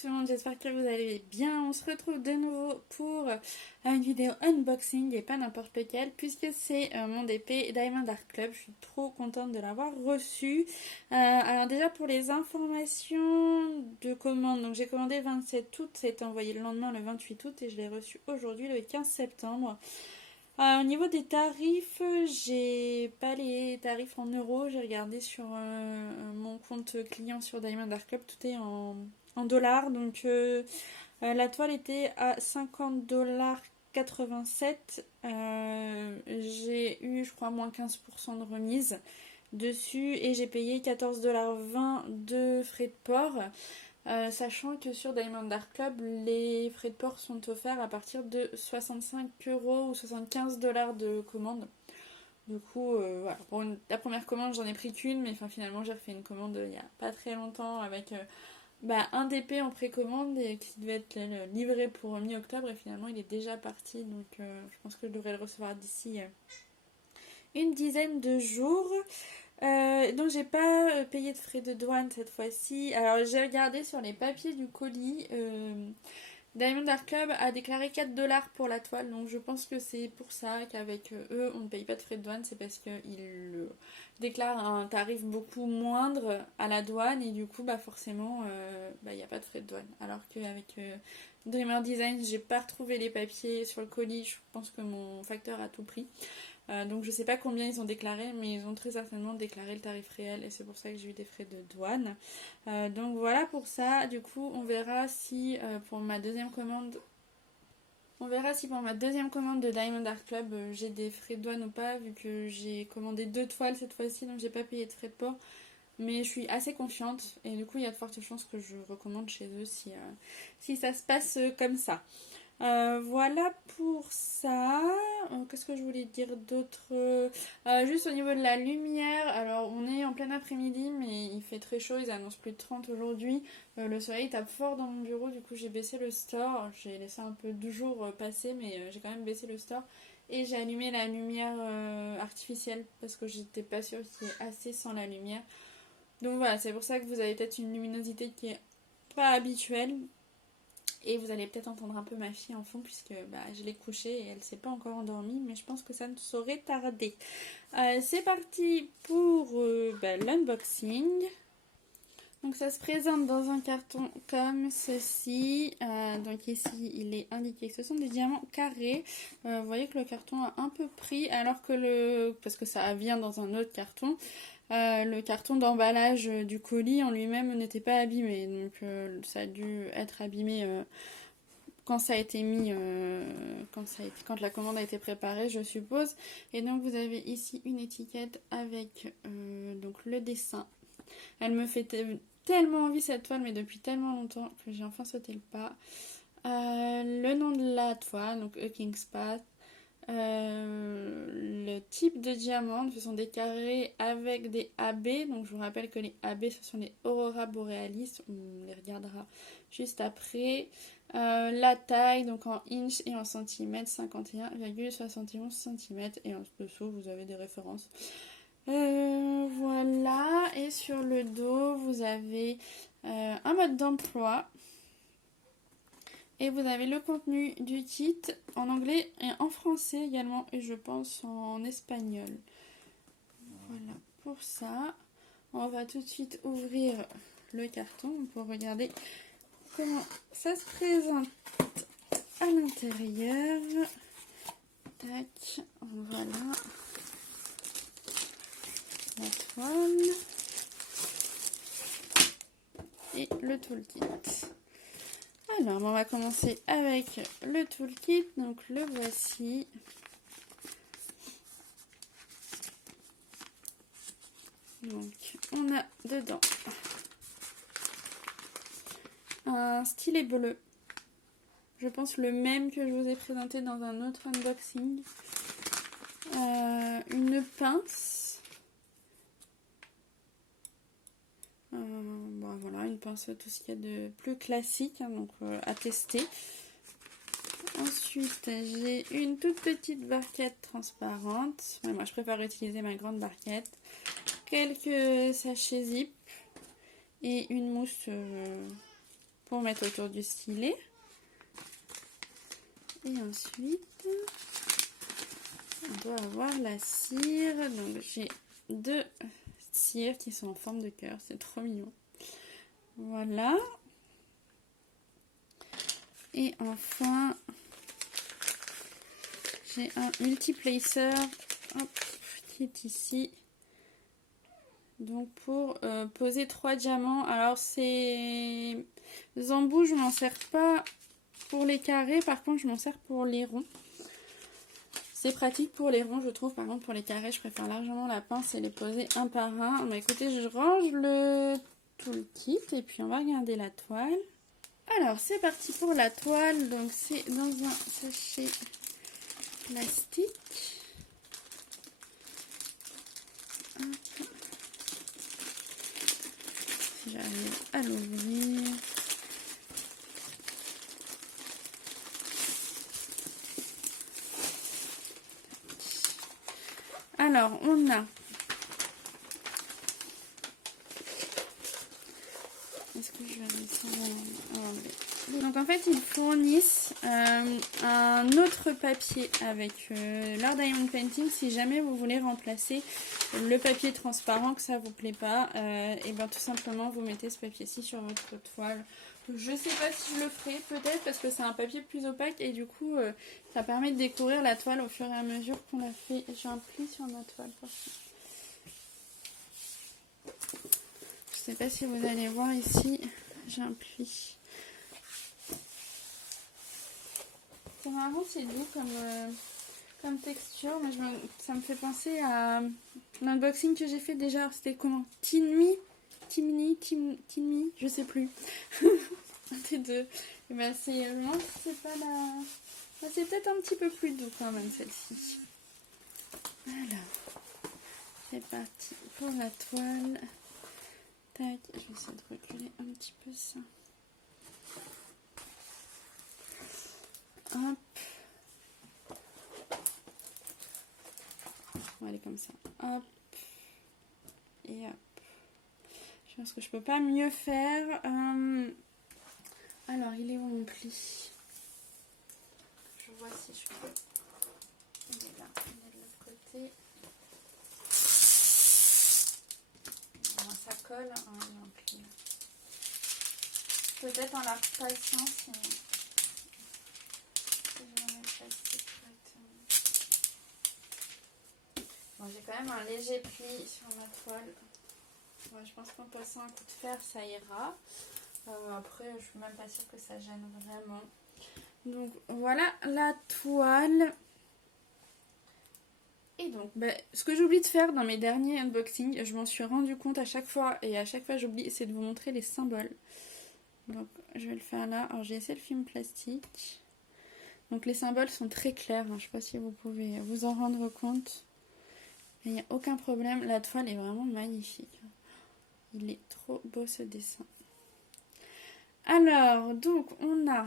tout le monde, j'espère que vous allez bien. On se retrouve de nouveau pour une vidéo unboxing et pas n'importe lequel puisque c'est mon DP Diamond Art Club. Je suis trop contente de l'avoir reçu. Alors déjà pour les informations de commande, donc j'ai commandé le 27 août, ça a été envoyé le lendemain le 28 août et je l'ai reçu aujourd'hui le 15 septembre. Au niveau des tarifs, j'ai pas les tarifs en euros, j'ai regardé sur mon compte client sur Diamond Art Club, tout est en dollars, donc la toile était à 50,87 $. J'ai eu, je crois, moins 15% de remise dessus et j'ai payé 14,20 $ de frais de port. Sachant que sur Diamond Art Club, les frais de port sont offerts à partir de 65 € ou 75 $ de commande. Du coup, voilà. Pour la première commande, j'en ai pris qu'une, mais finalement, j'ai refait une commande il n'y a pas très longtemps avec un DP en précommande et qui devait être livré pour mi-octobre et finalement, il est déjà parti. Donc, je pense que je devrais le recevoir d'ici une dizaine de jours. Donc j'ai pas payé de frais de douane cette fois-ci. Alors j'ai regardé sur les papiers du colis. Diamond Art Club a déclaré 4 $ pour la toile. Donc je pense que c'est pour ça qu'avec eux on ne paye pas de frais de douane. C'est parce qu'ils déclarent un tarif beaucoup moindre à la douane. Et du coup forcément il n'y a pas de frais de douane. Alors qu'avec Dreamer Design j'ai pas retrouvé les papiers sur le colis. Je pense que mon facteur a tout pris. Donc je sais pas combien ils ont déclaré, mais ils ont très certainement déclaré le tarif réel et c'est pour ça que j'ai eu des frais de douane. Donc voilà pour ça. Du coup on verra si pour ma deuxième commande de Diamond Art Club j'ai des frais de douane ou pas, vu que j'ai commandé 2 toiles cette fois-ci, donc j'ai pas payé de frais de port. Mais je suis assez confiante et du coup il y a de fortes chances que je recommande chez eux si ça se passe comme ça. Voilà pour ça. Qu'est-ce que je voulais dire d'autre? Juste au niveau de la lumière, alors on est en plein après-midi, mais il fait très chaud, ils annoncent plus de 30 aujourd'hui. Le soleil tape fort dans mon bureau, du coup j'ai baissé le store. J'ai laissé un peu 2 jours passer, mais j'ai quand même baissé le store. Et j'ai allumé la lumière artificielle parce que j'étais pas sûre qu'il y ait assez sans la lumière. Donc voilà, c'est pour ça que vous avez peut-être une luminosité qui est pas habituelle. Et vous allez peut-être entendre un peu ma fille en fond puisque je l'ai couchée et elle s'est pas encore endormie, mais je pense que ça ne saurait tarder. C'est parti pour l'unboxing. Donc ça se présente dans un carton comme ceci. Donc ici il est indiqué que ce sont des diamants carrés. Vous voyez que le carton a un peu pris alors que parce que ça vient dans un autre carton. Le carton d'emballage du colis en lui-même n'était pas abîmé, donc ça a dû être abîmé quand ça a été mis, quand la commande a été préparée, je suppose. Et donc vous avez ici une étiquette avec donc le dessin. Elle me fait tellement envie cette toile, mais depuis tellement longtemps que j'ai enfin sauté le pas. Le nom de la toile, donc A King's Path. Le type de diamant, ce sont des carrés avec des AB. Donc je vous rappelle que les AB ce sont les Aurora Borealis. On les regardera juste après. La taille, donc en inch et en centimètres, 51,71 cm. Et en dessous vous avez des références. Voilà. Et sur le dos vous avez un mode d'emploi. Et vous avez le contenu du kit en anglais et en français également, et je pense en espagnol. Voilà pour ça. On va tout de suite ouvrir le carton pour regarder comment ça se présente à l'intérieur. Tac, voilà la toile et le toolkit. Alors, on va commencer avec le toolkit. Donc, le voici. Donc, on a dedans un stylet bleu. Je pense le même que je vous ai présenté dans un autre unboxing. Une pince. Voilà, une pince, tout ce qu'il y a de plus classique, donc à tester. Ensuite, j'ai une toute petite barquette transparente. Ouais, moi, je préfère utiliser ma grande barquette. Quelques sachets zip et une mousse pour mettre autour du stylet. Et ensuite, on doit avoir la cire. Donc j'ai 2 cires qui sont en forme de cœur, c'est trop mignon. Voilà. Et enfin, j'ai un multiplacer qui est ici. Donc pour poser 3 diamants. Alors ces embouts, je m'en sers pas pour les carrés. Par contre, je m'en sers pour les ronds. C'est pratique pour les ronds, je trouve. Par contre, pour les carrés, je préfère largement la pince et les poser un par un. Bah, écoutez, je range tout le kit et puis on va regarder la toile. Alors, c'est parti pour la toile. Donc, c'est dans un sachet plastique. Hop. Si j'arrive à l'ouvrir. Alors, on a... Est-ce que je vais réussir à enlever? Donc, en fait, ils fournissent un autre papier avec leur Diamond Painting. Si jamais vous voulez remplacer le papier transparent, que ça vous plaît pas, et bien tout simplement, vous mettez ce papier-ci sur votre toile. Je sais pas si je le ferai, peut-être, parce que c'est un papier plus opaque et du coup, ça permet de découvrir la toile au fur et à mesure qu'on la fait. J'ai un pli sur ma toile, par contre. Je sais pas si vous allez voir ici, j'ai un pli. C'est marrant, c'est doux comme texture, mais ça me fait penser à l'unboxing que j'ai fait déjà. C'était comment? Tinmi, je sais plus. Un des deux. Et ben c'est pas la... Ben, c'est peut-être un petit peu plus doux quand même celle-ci. Voilà. C'est parti pour la toile. Tac, je vais essayer de reculer un petit peu ça. Hop. On va aller comme ça. Hop. Et hop. Je pense que je peux pas mieux faire. Alors, il est où mon pli? Je vois si je peux. Il est là. Il est de l'autre côté. Bon, ça colle. Hein, il y a un pli. Peut-être en la repassant si je vais mettre plastique correctement. Bon, j'ai quand même un léger pli sur ma toile. Ouais, je pense qu'en passant un coup de fer, ça ira. Après, je suis même pas sûre que ça gêne vraiment. Donc, voilà la toile. Et donc, ce que j'oublie de faire dans mes derniers unboxings, je m'en suis rendu compte à chaque fois, et à chaque fois j'oublie, c'est de vous montrer les symboles. Donc, je vais le faire là. Alors, j'ai essayé le film plastique. Donc, les symboles sont très clairs. Hein. Je ne sais pas si vous pouvez vous en rendre compte. Il n'y a aucun problème. La toile est vraiment magnifique. Il est trop beau ce dessin. Alors, donc, on a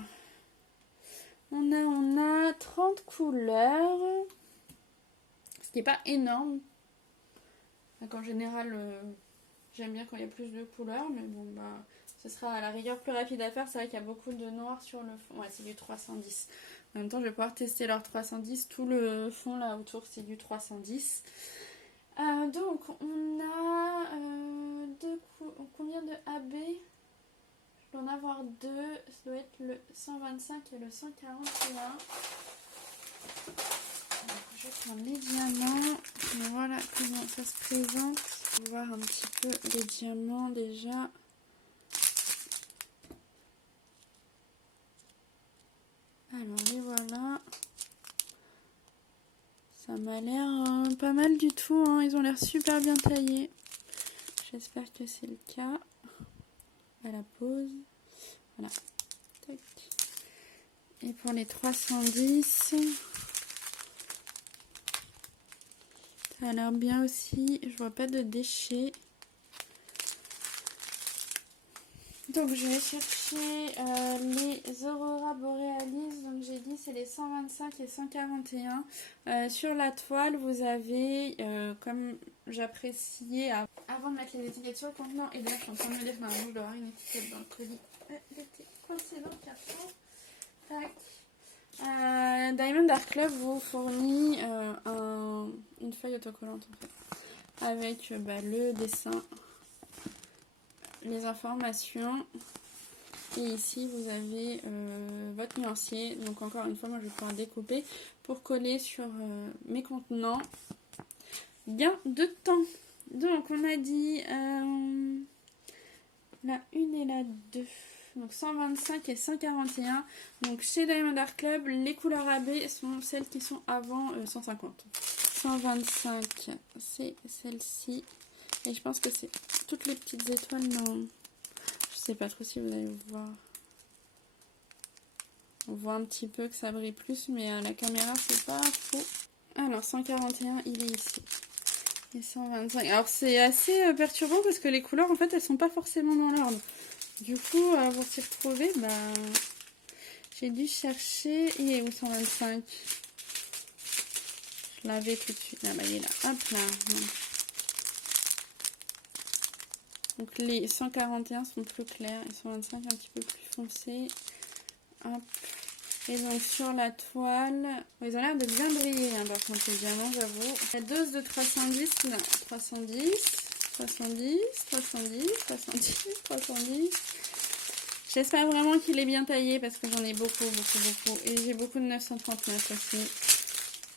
30 couleurs. Ce qui n'est pas énorme. Donc, en général, j'aime bien quand il y a plus de couleurs. Mais bon, ce sera à la rigueur plus rapide à faire. C'est vrai qu'il y a beaucoup de noir sur le fond. Ouais, c'est du 310. En même temps, je vais pouvoir tester leur 310. Tout le fond là autour, c'est du 310. Donc, on a combien de AB? Je dois en avoir 2. Ça doit être le 125 et le 141. Donc, je vais prendre les diamants. Et voilà comment ça se présente. On va voir un petit peu les diamants déjà. Alors, les voilà. Ça m'a l'air pas mal du tout. Hein. Ils ont l'air super bien taillés. J'espère que c'est le cas. À la pose. Voilà. Tac. Et pour les 310, ça a l'air bien aussi. Je vois pas de déchets. Donc je vais chercher les Aurora Borealis. Donc j'ai dit c'est les 125 et 141. Sur la toile vous avez comme j'appréciais avant de mettre les étiquettes sur le contenant. Et là, je suis en train de me dire que normalement, je dois avoir une étiquette dans le colis. Elle était coincée dans le carton. Tac. Diamond Art Club vous fournit une feuille autocollante en fait, avec le dessin, les informations, et ici vous avez votre nuancier. Donc encore une fois, moi je vais pouvoir découper pour coller sur mes contenants. Gain de temps. Donc on a dit la 1 et la 2. Donc 125 et 141. Donc chez Diamond Art Club, les couleurs AB sont celles qui sont avant 150. 125, c'est celle-ci. Et je pense que c'est toutes les petites étoiles dans... Je sais pas trop si vous allez voir. On voit un petit peu que ça brille plus, mais à la caméra, c'est pas faux. Alors 141, il est ici. Et 125. Alors c'est assez perturbant parce que les couleurs, en fait, elles sont pas forcément dans l'ordre. Du coup, pour s'y retrouver, j'ai dû chercher. Il est où 125? Je l'avais tout de suite. Là, il est là. Hop là. Donc les 141 sont plus clairs et 125 un petit peu plus foncés. Hop. Et donc sur la toile, ils ont l'air de bien briller, hein, par contre les diamants, j'avoue. La dose de 310, là, 310, 310, 310, 310, 310. J'espère vraiment qu'il est bien taillé parce que j'en ai beaucoup. Et j'ai beaucoup de 939 aussi.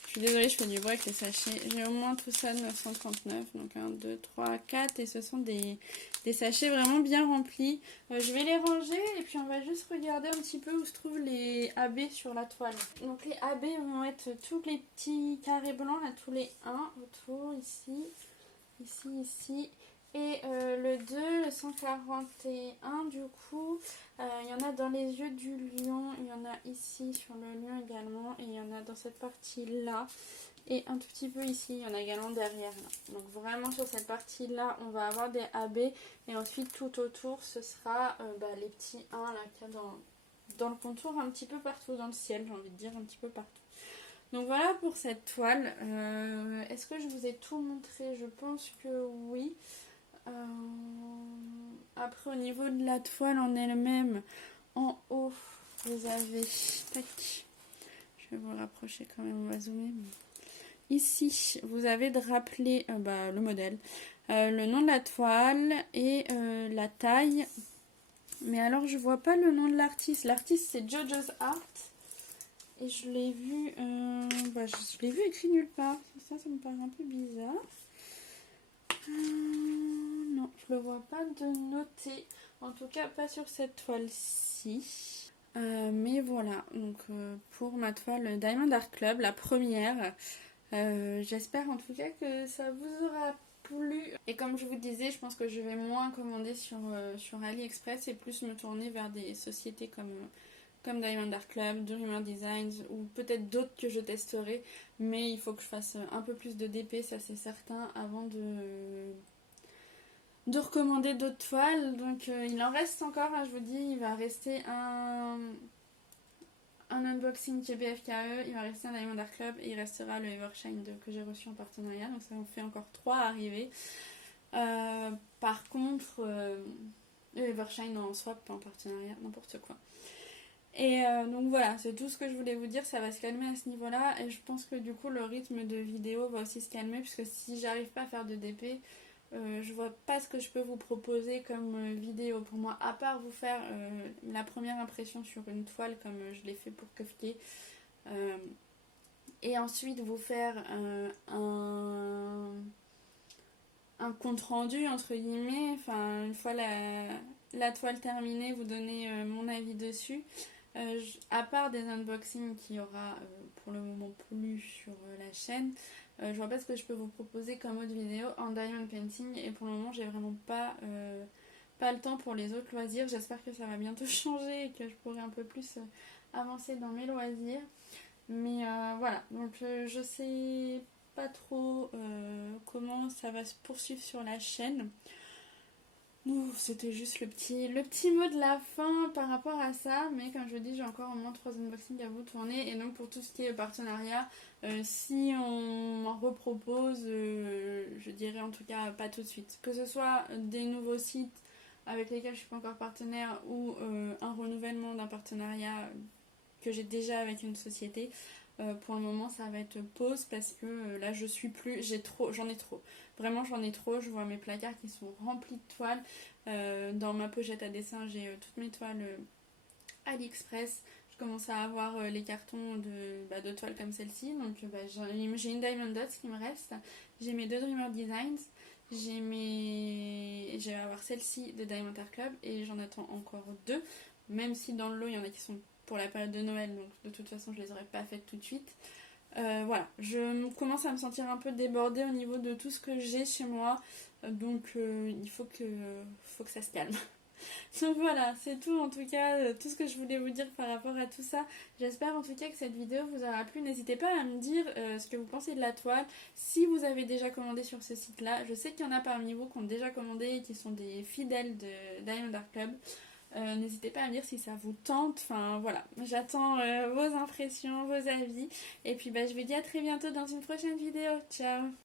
Je suis désolée, je fais du bruit avec les sachets. J'ai au moins tout ça de 939. Donc 1, 2, 3, 4. Et ce sont des sachets vraiment bien remplis. Je vais les ranger et puis on va juste regarder un petit peu où se trouvent les AB sur la toile. Donc les AB vont être tous les petits carrés blancs, là, tous les 1 autour, ici, ici, ici. Et le 2, le 141, du coup, il y en a dans les yeux du lion, il y en a ici sur le lion également, et il y en a dans cette partie-là, et un tout petit peu ici, il y en a également derrière. Là. Donc vraiment sur cette partie-là, on va avoir des AB, et ensuite tout autour, ce sera les petits 1 là qu'il y a dans le contour, un petit peu partout dans le ciel, j'ai envie de dire, un petit peu partout. Donc voilà pour cette toile. Est-ce que je vous ai tout montré? Je pense que oui. Après au niveau de la toile en elle-même, en haut vous avez, tac, je vais vous rapprocher quand même, on va zoomer. Ici vous avez de rappeler le modèle, le nom de la toile et la taille. Mais alors je vois pas le nom de l'artiste. L'artiste c'est Jojo's Art. Et je l'ai vu, je l'ai vu écrit nulle part. Ça me paraît un peu bizarre. Non, je le vois pas de noter. En tout cas, pas sur cette toile-ci. Mais voilà, donc pour ma toile Diamond Art Club, la première, j'espère en tout cas que ça vous aura plu. Et comme je vous disais, je pense que je vais moins commander sur AliExpress et plus me tourner vers des sociétés comme Diamond Art Club, Dreamer Designs ou peut-être d'autres que je testerai. Mais il faut que je fasse un peu plus de DP, ça c'est certain, avant de recommander d'autres toiles. Donc il en reste encore, hein, je vous dis, il va rester un unboxing GBFKE, il va rester un Diamond Art Club et il restera le Evershine que j'ai reçu en partenariat. Donc ça en fait encore 3 à arriver. Par contre, le Evershine en swap, pas en partenariat, n'importe quoi. Et donc voilà, c'est tout ce que je voulais vous dire, ça va se calmer à ce niveau-là. Et je pense que du coup le rythme de vidéo va aussi se calmer, puisque si j'arrive pas à faire de DP, je vois pas ce que je peux vous proposer comme vidéo pour moi, à part vous faire la première impression sur une toile comme je l'ai fait pour Kofke, et ensuite vous faire un compte rendu entre guillemets, enfin une fois la toile terminée, vous donner mon avis dessus. À part des unboxings qu'il y aura pour le moment plus sur la chaîne, je vois pas ce que je peux vous proposer comme autre vidéo en diamond painting, et pour le moment j'ai vraiment pas le temps pour les autres loisirs. J'espère que ça va bientôt changer et que je pourrai un peu plus avancer dans mes loisirs, mais voilà, donc je sais pas trop comment ça va se poursuivre sur la chaîne. Ouf, c'était juste le petit mot de la fin par rapport à ça, mais comme je vous dis, j'ai encore au moins 3 unboxings à vous tourner, et donc pour tout ce qui est partenariat, si on m'en repropose, je dirais en tout cas pas tout de suite. Que ce soit des nouveaux sites avec lesquels je suis pas encore partenaire ou un renouvellement d'un partenariat que j'ai déjà avec une société. Pour le moment, ça va être pause parce que là, je suis plus, j'en ai trop. Vraiment, j'en ai trop. Je vois mes placards qui sont remplis de toiles. Dans ma pochette à dessin, j'ai toutes mes toiles AliExpress. Je commence à avoir les cartons de toiles comme celle-ci. Donc, j'ai une Diamond Dots qui me reste. J'ai mes deux Dreamer Designs. Je vais avoir celle-ci de Diamond Art Club et j'en attends encore deux. Même si dans le lot, il y en a qui sont pour la période de Noël, donc de toute façon, je les aurais pas faites tout de suite. Voilà, commence à me sentir un peu débordée au niveau de tout ce que j'ai chez moi, donc il faut que ça se calme. Donc voilà, c'est tout en tout cas, tout ce que je voulais vous dire par rapport à tout ça. J'espère en tout cas que cette vidéo vous aura plu. N'hésitez pas à me dire ce que vous pensez de la toile, si vous avez déjà commandé sur ce site-là. Je sais qu'il y en a parmi vous qui ont déjà commandé et qui sont des fidèles de Diamond Art Club. N'hésitez pas à me dire si ça vous tente. Enfin voilà, j'attends vos impressions, vos avis. Et puis je vous dis à très bientôt dans une prochaine vidéo. Ciao!